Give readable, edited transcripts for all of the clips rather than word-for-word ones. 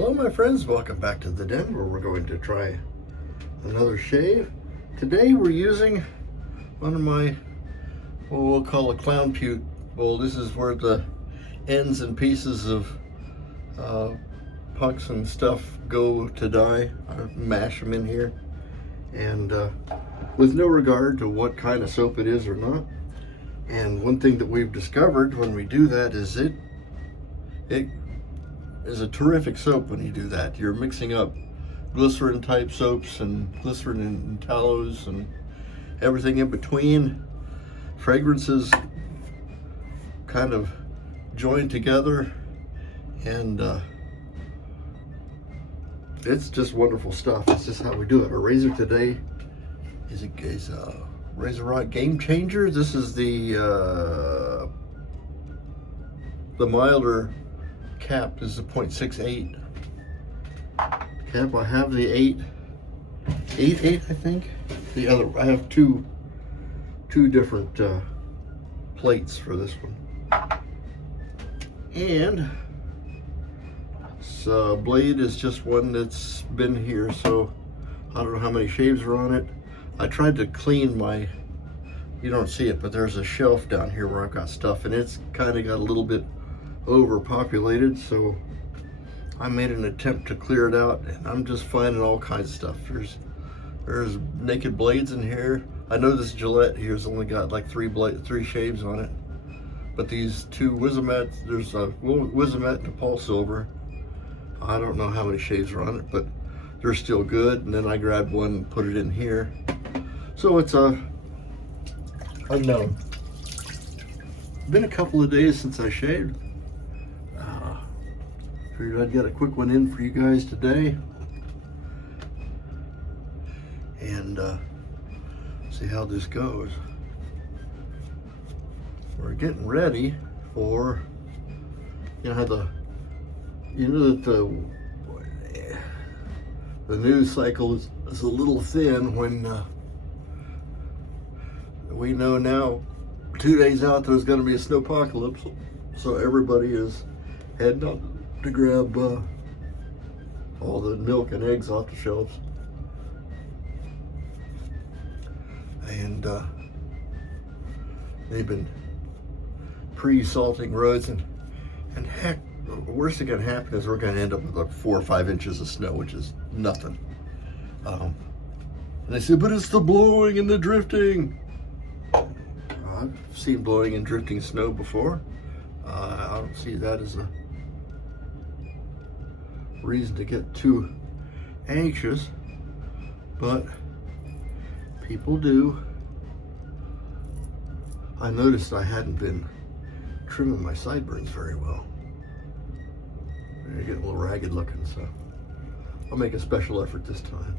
Hello my friends, welcome back to the den where we're going to try another shave. Today we're using one of my, what we'll call a clown puke bowl. This is where the ends and pieces of pucks and stuff go to dye. I mash them in here, and with no regard to what kind of soap it is or not. And one thing that we've discovered when we do that is it is a terrific soap when you do that. You're mixing up glycerin type soaps and glycerin and tallows and everything in between. Fragrances kind of join together, and it's just wonderful stuff. It's just how we do it. Our razor today is a RazoRock GameChanger. This is the milder cap. This is a 0.68 cap. I have the 8.8, I think. The other, I have two different plates for this one. And this blade is just one that's been here, so I don't know how many shaves are on it. I tried to clean my, you don't see it, but there's a shelf down here where I've got stuff, and it's kind of got a little bit overpopulated, so I made an attempt to clear it out, and I'm just finding all kinds of stuff. There's naked blades in here. I know this Gillette here's only got like three shaves on it, but these two Wizamet, there's a Wizamet and a Paul Silver. I don't know how many shaves are on it, but they're still good. And then I grabbed one and put it in here. So it's unknown. Been a couple of days since I shaved. Figured I'd get a quick one in for you guys today, and see how this goes. We're getting ready for, you know how that the news cycle is a little thin when we know now 2 days out there's going to be a snowpocalypse, so everybody is heading up to grab all the milk and eggs off the shelves. And they've been pre-salting roads, and heck, the worst thing that can happen is we're going to end up with like 4 or 5 inches of snow, which is nothing. And they say, but it's the blowing and the drifting. I've seen blowing and drifting snow before. I don't see that as a reason to get too anxious, but people do. I noticed I hadn't been trimming my sideburns very well. They're getting a little ragged looking, so I'll make a special effort this time.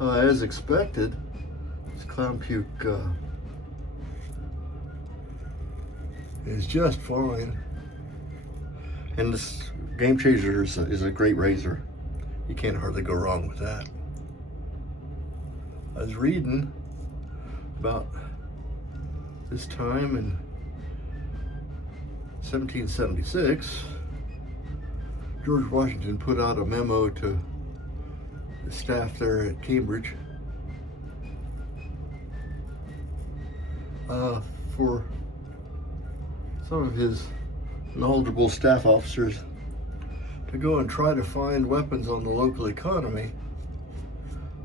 As expected, this clown puke is just fine. And this GameChanger is a great razor. You can't hardly go wrong with that. I was reading about this time in 1776, George Washington put out a memo to the staff there at Cambridge for some of his knowledgeable staff officers to go and try to find weapons on the local economy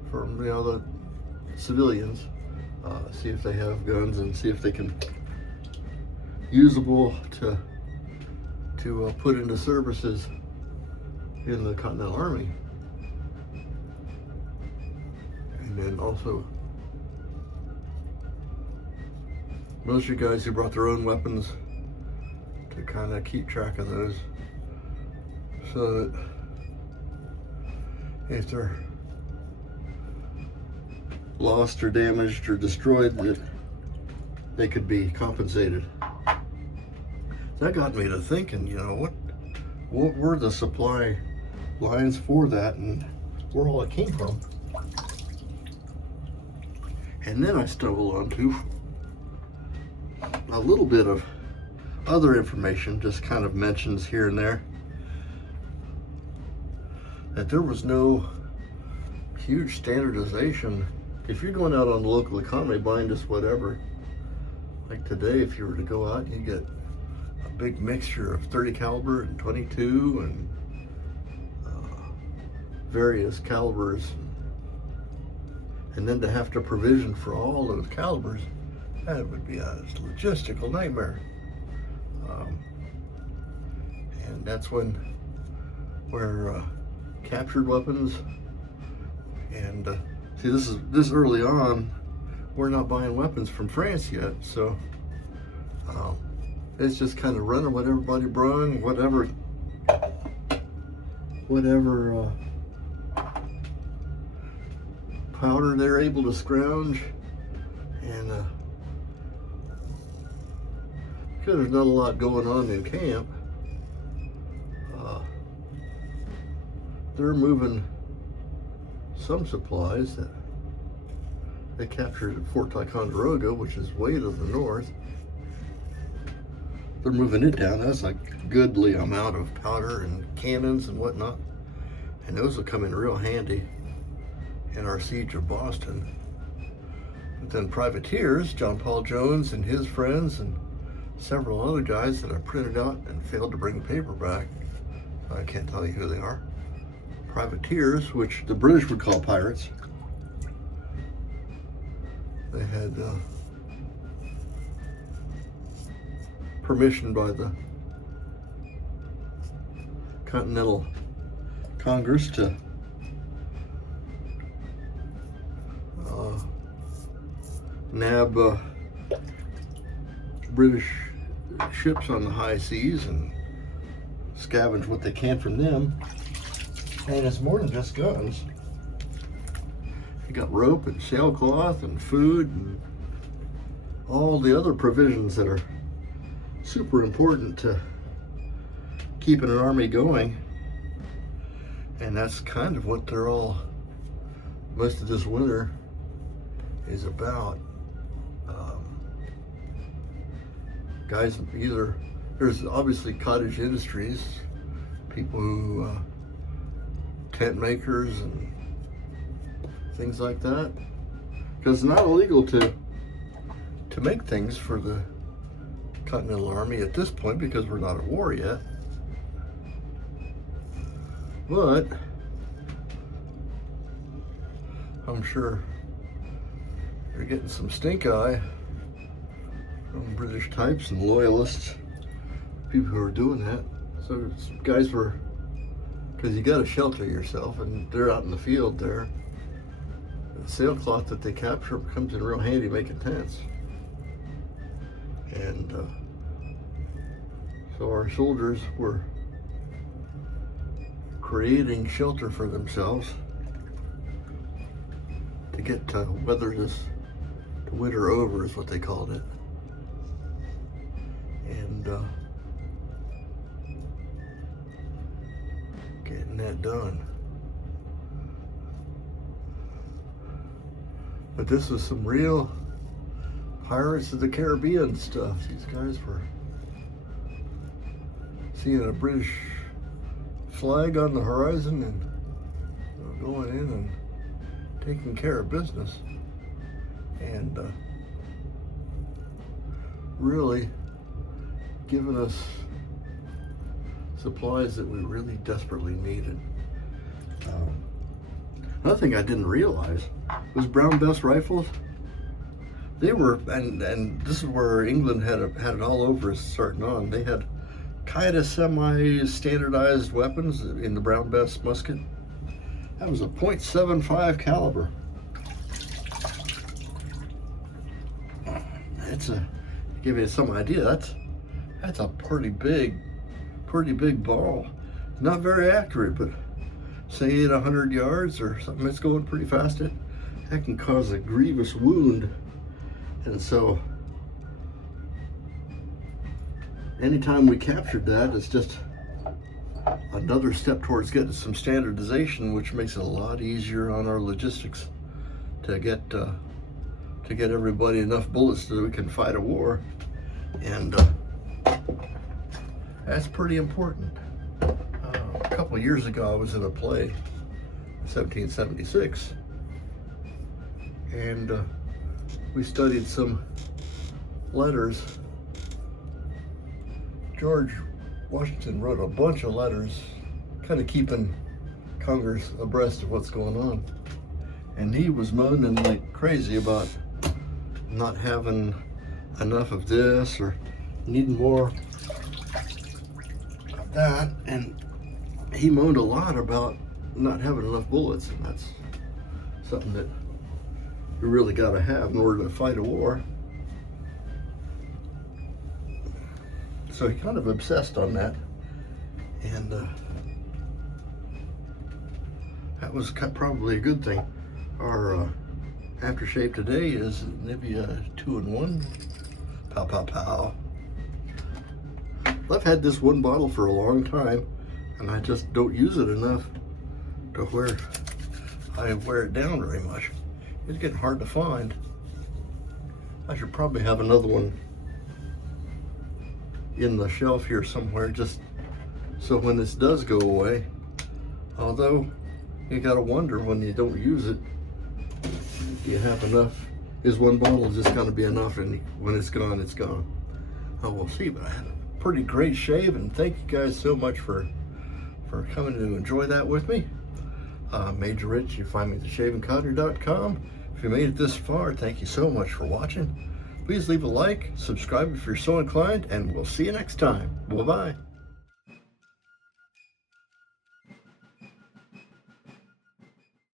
from, you know, the civilians, see if they have guns and see if they can usable to put into services in the Continental Army. And then also military guys who brought their own weapons to kind of keep track of those, so that if they're lost or damaged or destroyed, that they could be compensated. That got me to thinking, you know, what were the supply lines for that, and where all it came from. And then I stumbled onto a little bit of other information, just kind of mentions here and there. there was no huge standardization. If you're going out on the local economy buying just whatever, like today, if you were to go out, you get a big mixture of 30 caliber and 22 and various calibers, and then to have to provision for all those calibers, that would be a logistical nightmare. And that's where captured weapons, and see, this early on, we're not buying weapons from France yet, so it's just kind of running what everybody brung, whatever powder they're able to scrounge, and because there's not a lot going on in camp, they're moving some supplies that they captured at Fort Ticonderoga, which is way to the north. They're moving it down. That's a goodly amount of powder and cannons and whatnot, and those will come in real handy in our siege of Boston. But then privateers, John Paul Jones and his friends and several other guys that I printed out and failed to bring paper back, I can't tell you who they are. Privateers, which the British would call pirates, they had permission by the Continental Congress to nab British ships on the high seas and scavenge what they can from them. And it's more than just guns. You got rope and sailcloth and food and all the other provisions that are super important to keeping an army going. And that's kind of what they're all, most of this winter is about. Guys, either there's obviously cottage industries, people who tent makers and things like that, because it's not illegal to make things for the Continental Army at this point because we're not at war yet. But I'm sure they're getting some stink eye from British types and loyalists, people who are doing that. So guys were, because you got to shelter yourself, and they're out in the field there. The sailcloth that they capture comes in real handy making tents. And so our soldiers were creating shelter for themselves to get to weather this, to winter over is what they called it. And getting that done. But this was some real Pirates of the Caribbean stuff. These guys were seeing a British flag on the horizon and going in and taking care of business, and really giving us supplies that we really desperately needed. Another thing I didn't realize was Brown Bess rifles. They were, and this is where England had it all over us starting on. They had kind of semi-standardized weapons in the Brown Bess musket. That was a .75 caliber. It's to give you some idea, that's a pretty big ball. Not very accurate, but say at 100 yards or something that's going pretty fast, that can cause a grievous wound. And so anytime we captured that, it's just another step towards getting some standardization, which makes it a lot easier on our logistics to get everybody enough bullets so that we can fight a war. And that's pretty important. A couple of years ago, I was in a play 1776. And we studied some letters. George Washington wrote a bunch of letters, kind of keeping Congress abreast of what's going on. And he was moaning like crazy about not having enough of this or needing more of that. And he moaned a lot about not having enough bullets, and that's something that you really got to have in order to fight a war. So he kind of obsessed on that, and that was probably a good thing. Our aftershave today is maybe a 2-in-1. Pow, pow, pow. I've had this one bottle for a long time, and I just don't use it enough to where I wear it down very much. It's getting hard to find. I should probably have another one in the shelf here somewhere, just so when this does go away, although you gotta wonder when you don't use it, do you have enough? Is one bottle just gonna be enough, and when it's gone, it's gone? Oh, we'll see. But I had a pretty great shave, and thank you guys so much for coming to enjoy that with me. Major Rich, you find me at theshavingcodger.com. If you made it this far, thank you so much for watching. Please leave a like, subscribe if you're so inclined, and we'll see you next time. Bye-bye.